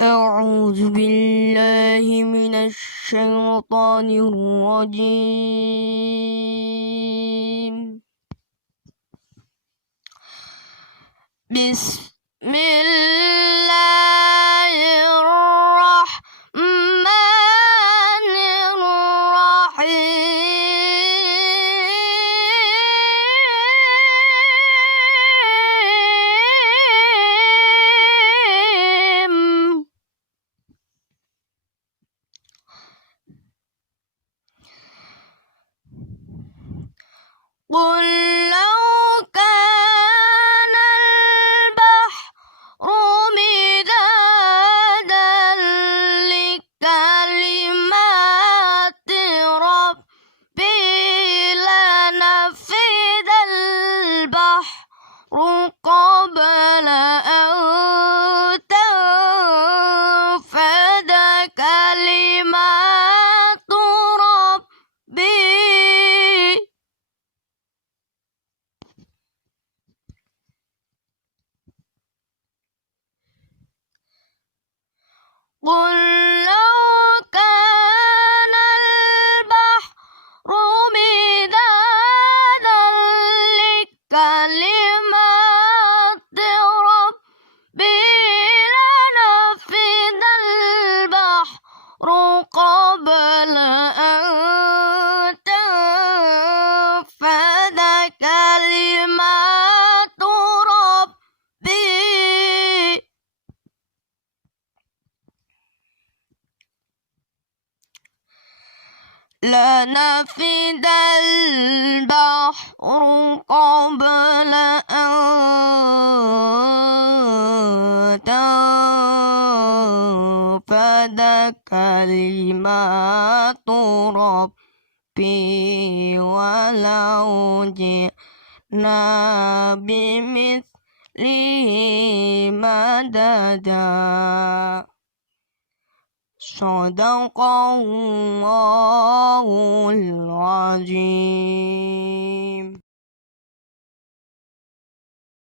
أعوذ بالله من الشيطان الرجيم. بسم الله الرحمن الرحيم. قل لو كان البحر مدادا لكلمات ربي لنفد البحر قبل أن تنفد كلمات ربي قل لو كان البحر مدادا لكلمات ربي لنفد البحر قبل أن تنفد كلمات ربي لنفد البحر قبل أن تنفد كلمات ربي ولو جئنا بمثله مددا. صدق الله العظيم.